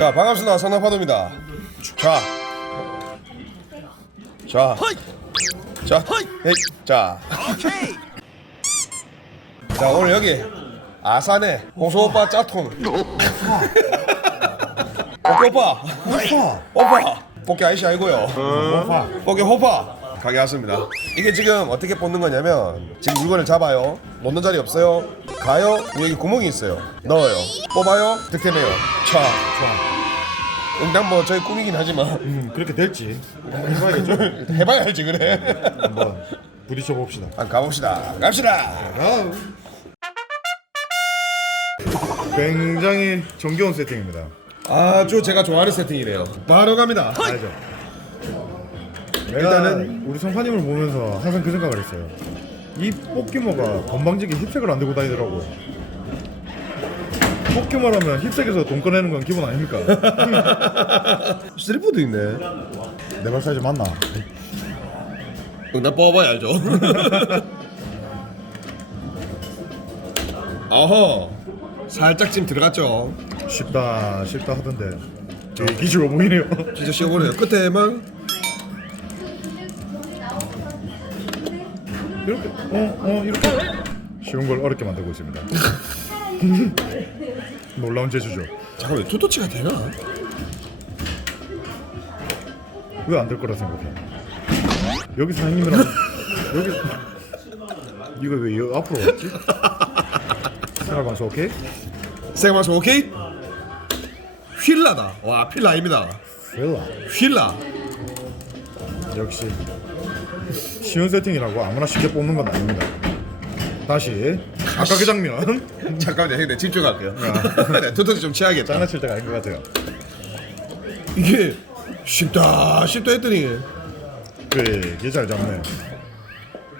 자 반갑습니다 선나파도입니다 자 자, 자, 헤이, 자, 자 오늘 여기 아산에 홍수 오빠 짜통. 오케 오빠, 오빠 오빠, 복귀 아이씨 아니고요. 오빠 복귀 호빠 가게 왔습니다. 이게 지금 어떻게 뽑는 거냐면 지금 물건을 잡아요. 놓는 자리 없어요. 가요. 여기 구멍이 있어요. 넣어요. 뽑아요. 득템해요. 차. 응당 뭐 저희 꿈이긴 하지만 음 그렇게 될지 한번 해봐야죠 해봐야 알지 그래. 한번 부딪혀 봅시다 한번 가봅시다. 갑시다. 굉장히 정겨운 세팅입니다 아주 제가 좋아하는 세팅이네요. 바로 갑니다. 알죠 일단은 우리 성파님을 보면서 항상 그 생각을 했어요 이 포켓모가 건방지게 힙색을 안 들고 다니더라고 포켓몬 하면 힙색에서 돈 꺼내는 건 기본 아닙니까? 스트리프도 있네. 내 발 사이즈 맞나? 나 뽑아야 알죠. 어허. 살짝 지금 들어갔죠. 쉽다 쉽다 하던데 되게 기지로 보이네요 진짜 쉬워보네요. 끝에만 이렇게 어 어 이렇게 쉬운 걸 어렵게 만들고 있습니다 놀라운 재주죠 잠깐만 투토치가 되나? 왜 안 될 거라 생각해 여기 사장님이랑 여기 이거 왜 여, 앞으로 왔지? 생활 방송 오케이? 생방송 오케이? 휠라다. 와 필라입니다. 일라 휠라. 역시 쉬운 세팅이라고 아무나 쉽게 뽑는 건 아닙니다 다시 아까 그 장면 잠깐만요, 형님 집중할게요. 네, 투토치 좀 치야겠다. 장난칠 때가 아닌 것 같아요 이게 쉽다 쉽다 했더니 그래 얘잘 잡네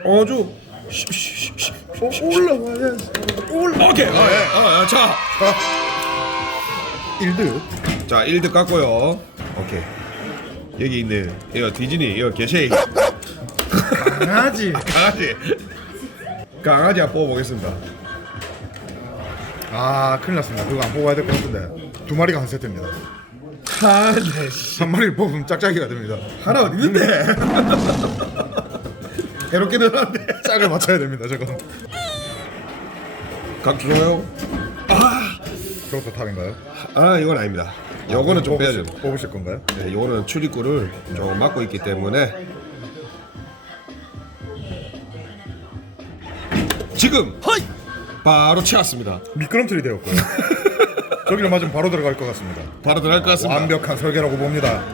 아주 쉽- 쉽- 쉽- 쉽- 올라와야지 올라. 오케이. 어, 예. 어, 어, 자. 1등 자, 1등 깎고요. 오케이. 여기 있는 이거 디즈니 이거 개쉐이 강아지 강아지 강아지 한번 뽑아보겠습니다. 아 큰일 났습니다 그거 안 뽑아야 될 것 같은데 두 마리가 한 세트입니다 아, 네. 씨. 한 마리를 뽑으면 짝짝이가 됩니다 하나 어디 있는데? 해롭게 늘었는데. 짝을 맞춰야 됩니다 저거 각 좋아요. 그것도 탑인가요? 아, 이건 아닙니다. 요거는 좀 빼야죠. 뽑으실, 뽑으실 건가요? 네, 요거는 출입구를 좀 막고 있기 때문에 지금 바로 채웠습니다. 미끄럼틀이 되었고요 저기를 맞으면 바로 들어갈 것 같습니다 바로 들어갈 것 같습니다. 완벽한 설계라고 봅니다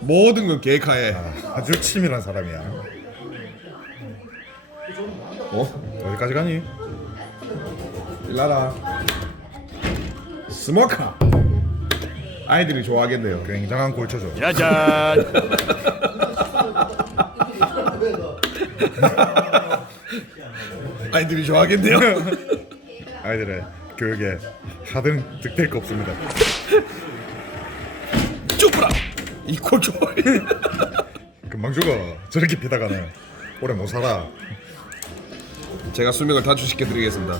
모든 건 계획하에. 아주 치밀한 사람이야 어? 어디까지 가니? 일라라. 스모카. 아이들이 좋아하겠네요. 굉장한 골초죠 짜잔. 아이들이 좋아하겠네요. 아이들의 교육에 하등 득될 거 없습니다 쭈브라. 이꼴 좋아해. 금방 죽어 저렇게 피다가는 오래 못 살아 제가 수명을 단축시켜 드리겠습니다.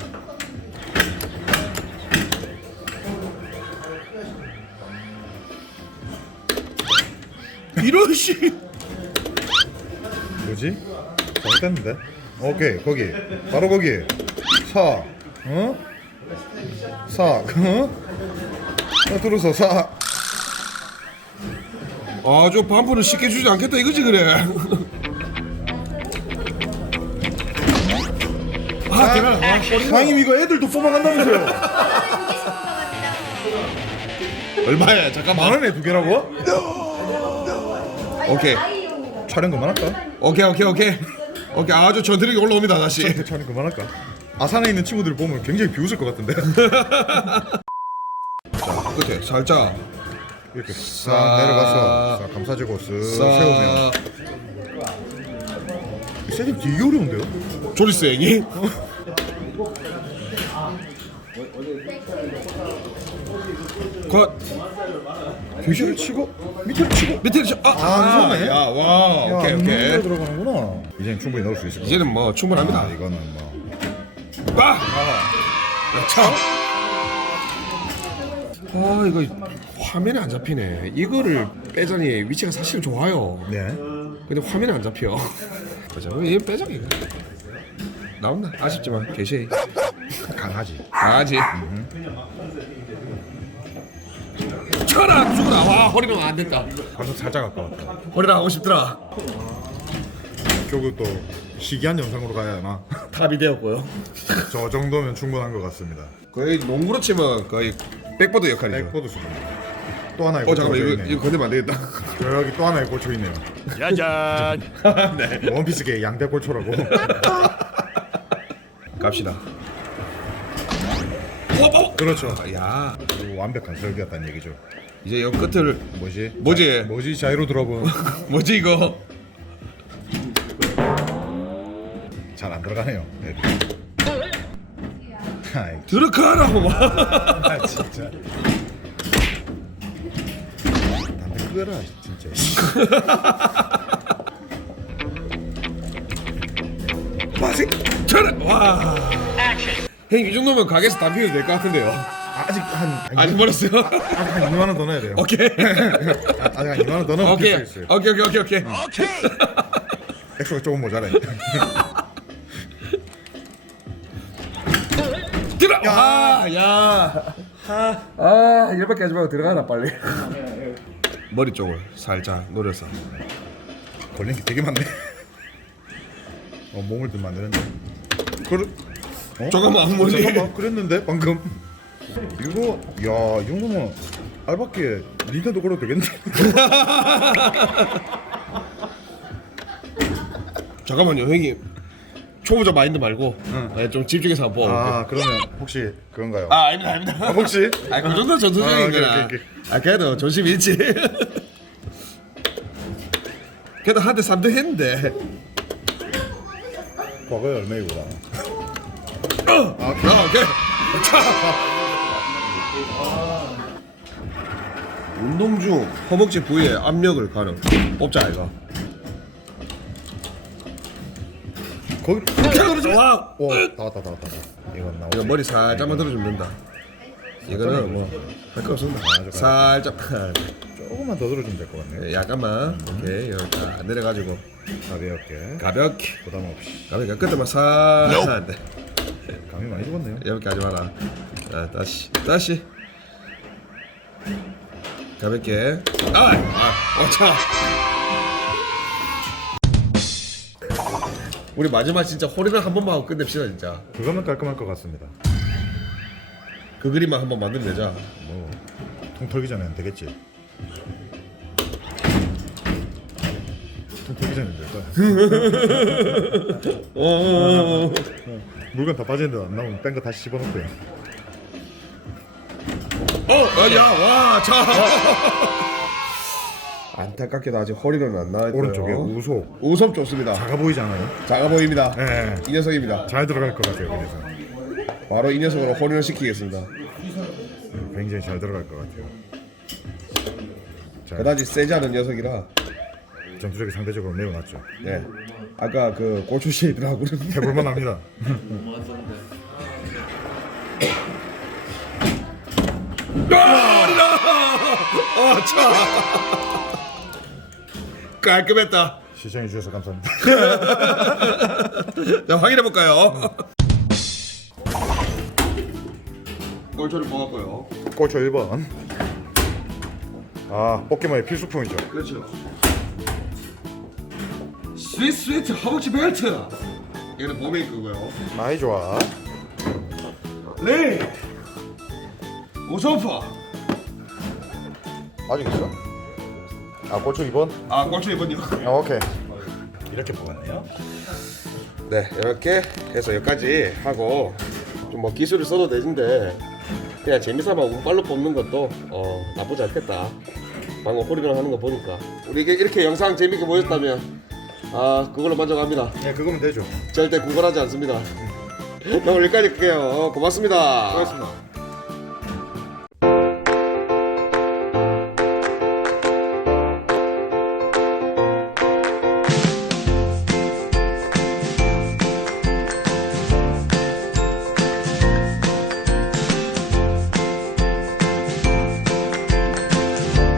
이런 씨. 뭐지? 잘못됐는데? 오케이 거기 바로 거기 사 어? 사 어? 어 들어서 사 아 저 반포는 쉽게 주지 않겠다 이거지 그래. 아 대박. 상임 이거 애들도 뽑아간다면서요 얼마야? 잠깐만. 만 원에 두 개라고? 오케이. 촬영 그만할까? 오케이 오케이 오케이. 오케이 아주 전투력이 올라옵니다 다시. 촬영 그만할까? 아산에 있는 친구들 보면 굉장히 비웃을 것 같은데 자 끝에 살짝. 이렇게 싹 내려가서 싹 감싸주고 쓱 세우면 싹. 세팅 되게 어려운데요? 조리스 행이. 컷. 뒤를 치고 밑으로 치고 밑에 저, 아, 아, 무섭네. 야, 와, 야, 오케이, 안 오케이. 들어가는구나 이제는 충분히 넣을 수 있을 것 이제는 뭐 충분합니다. 아, 이거는 뭐 빠! 참! 아 이거 화면에 안 잡히네. 이거를 빼자니 위치가 사실 좋아요. 네. 근데 화면에 안 잡혀. 보자. 빼자 이거. 나온다. 아쉽지만 개쉐이. 강하지. 강아지. 쳐라 죽어라. 와 허리는 안 됐다. 방송 살짝 아까웠다. 허리랑 하고 싶더라. 결국 또 시기한 영상으로 가야 하나? 탑이 되었고요. 저 정도면 충분한 것 같습니다. 거의 농구로 치면 거의 백보드 역할이죠. 백보드 수준. 또 하나의 어 잠깐만 이거 있네요. 이거 건드면 안 되겠다. 여기 또 하나의 꽂혀 있네요. 짜잔. 네. 원피스계 양대 꽂혀라고. 갑시다. 어, 그렇죠. 어. 야 오, 완벽한 설계였다는 얘기죠. 이제 이 끝을 뭐지? 뭐지? 자, 뭐지? 자이로 드롭은 뭐지 이거? 잘 안 들어가네요. 네. 아이, 들어가라고 와. 아, 진짜. 담배 끄라 진짜. 쳐라. 와. 형이 정도면 가게에서 담 피워도 될 것 같은데요. 아직 한 아직 멀었어요. 아직 한 2만 원 더 넣어야 돼요. 오케이. 아, 아직 한 2만 원 더 넣으면 오케이. 필수 있어요. 오케이 오케이 오케이 오케이. 액수가 조금 모자라요. 들어. 아, 야. 아, 이렇게 하지 말고 들어가라 빨리. 머리 쪽을 살짝 노려서. 걸린 게 되게 많네. 어, 몸을 좀 만드는데. 그래. 어? 잠깐만, 뭐지? 잠깐만, 그랬는데 방금. 이거, 야, 이 정도면 알바끼에 닌텐도 걸어도 되겠네. 잠깐만요, 형님. 초보자 마인드 말고 네, 좀 집중해서 한번 볼게요. 아, 그러면 혹시 그건가요? 아, 아닙니다, 아닙니다. 아, 혹시? 아, 그 정도 아, 전투적인 오케이, 거라. 오케이, 아, 그래도 존심 있지. 그래도 한대 3등 했는데. 과거에 얼마이구나. 어, 아, 오케이. 운동 중 허벅지 부위에 압력을 가는 뽑자 이거. 거기, 와. 오, 다 왔다, 다 왔다. 다 왔다. 이건 나오지. 이거 머리 살짝만 들어주면 된다. 이거는 뭐할 거 없습니다. 살짝 조금만 더 들어주면 될 것 같네요. 약간만 오케이 여기 딱 내려가지고 가볍게, 가볍게 부담 없이. 가볍게 끝에만 살짝 네. 감이 많이 죽었네요. 이렇게 하지 마라. 자 다시 다시 가볍게 아, 아, 어 차. 우리 마지막 진짜 홀이를 한 번만 하고 끝냅시다 진짜. 그거면 깔끔할 것 같습니다. 그 그림만 한번 만들면 되자. 뭐, 통 털기 전에는 되겠지. 통 털기 전에 될 거야. 어. 물건 다 빠지는데 안 나오면 뺀거 다시 집어넣고 해. 어, 어, 야, 와, 자. 안타깝게도 아직 허리는 안 나왔고요. 오른쪽에 우속. 우섭 좋습니다. 작아 보이지 않아요? 작아 보입니다. 예. 이 녀석입니다. 잘 들어갈 것 같아요. 그래서 바로 이 녀석으로 혼인을 시키겠습니다. 굉장히 잘 들어갈 것 같아요. 자, 그다지 세지 않은 녀석이라. 전투력이 상대적으로 매우 낮죠. 네. 아까 그 고추 쉐이드라고는 해볼만 합니다. 아, 차. 깔끔했다. 시청해 주셔서 감사합니다. 자, 확인해 볼까요? 꼴초를 뽑았고요. 고초 1번. 아, 포켓몬의 필수품이죠. 그렇죠. 스위트 스위트 허벅지 벨트. 이거는 몸에 거고요. 많이 좋아. 네. 우소파. 아직 있어? 아, 고초 2번? 아, 꼴초 이번요. 아, 오케이. 이렇게 뽑았네요. 네, 이렇게 해서 여기까지 하고 좀 뭐 기술을 써도 되는데 그냥 재미삼아 운빨로 뽑는 것도 어, 나쁘지 않겠다. 방금 호리병 하는 거 보니까 우리 이게 이렇게 영상 재밌게 보셨다면 아 그걸로 만족합니다. 네, 그거면 되죠. 절대 구걸하지 않습니다. 나 오늘 여기까지 할게요. 고맙습니다. 고맙습니다.